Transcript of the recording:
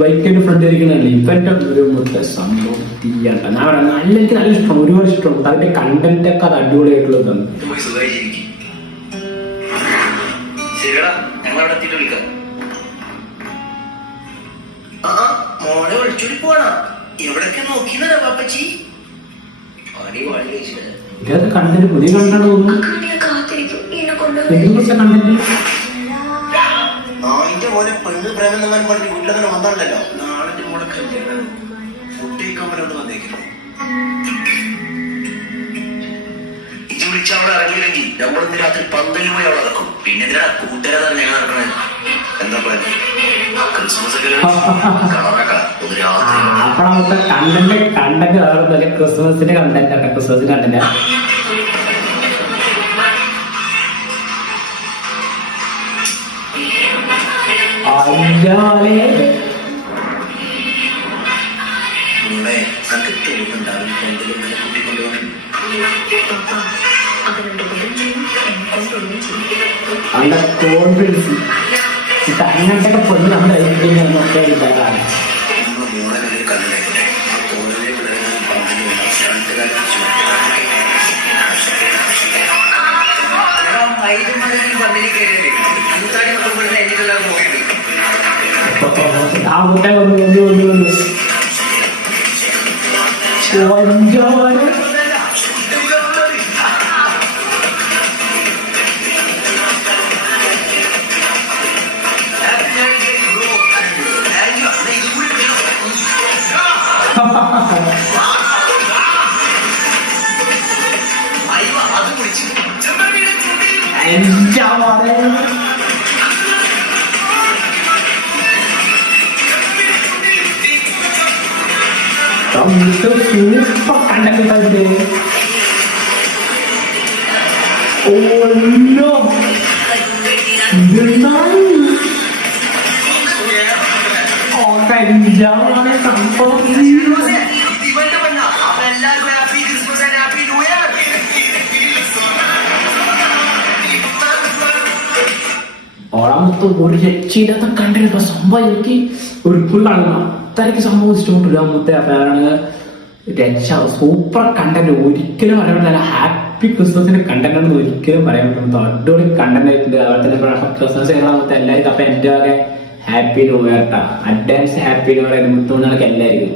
ബൈക്കിന്റെ ഫ്രണ്ട് ഇരിക്കുന്നുണ്ട് ഇവന്റെ ഒരു മൊത്തം സംഭവം തീയണ്ട. ഞാൻ പറയാം നല്ല എനിക്ക് നല്ല ഇഷ്ടമാണ്, ഒരുപാട് ഇഷ്ടമാണ്. അതിന്റെ കണ്ടന്റ് ഒക്കെ അത് അടിപൊളിയായിട്ടുള്ളതാണ്. മോളെ വിളിച്ചോടി പോണോ? എവിടൊക്കെ നോക്കിയതാ പാപ്പച്ചി? ഇതൊക്കെ കണ്ടന്റ് പുതിയ കണ്ടാണ് തോന്നുന്നു. നായിന്റെ മോനെ പെണ്ണ് പ്രേമം എന്നെങ്കിലും പറഞ്ഞ് വീട്ടിലങ്ങനെ വന്നോണ്ടല്ലോ. നാളെ മോളെ കല്യാണം ഫുഡ് കഴിക്കാൻ അവരോട് വന്നേക്കുന്നു. ഇത് വിളിച്ച അവിടെ ഇറങ്ങിയില്ലെങ്കിൽ നമ്മളിന്ന് രാത്രി 12 പോയി അവളെ ഇറക്കും. പിന്നെ ഇതിനാ കൂട്ടുകാരാണ് ഞങ്ങൾ ഇറക്കണത്. എന്താ പറയുക, ക്രിസ്മസ് ഒക്കെ അപ്പഴത്തെ കണ്ടന്റ് ക്രിസ്മസിന്റെ കണ്ടന്റ് ആണ്. ക്രിസ്മസിന്റെ കണ്ടന്റ് അവന്റെ കോൺഫിഡൻസ് അങ്ങനത്തെ പൊന്ന് നമ്മുടെ ഒക്കെ ഉണ്ടാകാറ്. ആ മുട്ട വന്നു സൂപ്പർ കണ്ടന്റ്. ഓല്ലോ കഞ്ചാവാണ് സംഭവം. ഓളാമത്തെ ഒരു രക്ഷയില്ലാത്ത കണ്ടില്ല സംഭവം. എനിക്ക് ഒരു ഫുള്ളാണ് അത്രയ്ക്ക് സംഭവം ഇഷ്ടപ്പെട്ടില്ല. മൊത്തം അതാണ് രക്ഷ. സൂപ്പർ കണ്ടന്റ്, ഒരിക്കലും പറയാൻ പറ്റില്ല. ഹാപ്പി ക്രിസ്മസിന്റെ കണ്ടന്റ് ആണെന്ന് ഒരിക്കലും പറയാൻ പറ്റും. അടിപൊളി കണ്ടന്റ് ആയിട്ടുണ്ട്. അതുപോലെ തന്നെ ക്രിസ്മസ് എല്ലാവർക്കും എല്ലാവർക്കും. അപ്പൊ എന്റെ വക ഹാപ്പി ന്യൂ ഇയർ ട്ടാ. അഡ്വാൻസ് ഹാപ്പി ന്യൂ ഇയർ മുത്തോണക്ക് എല്ലാവർക്കും.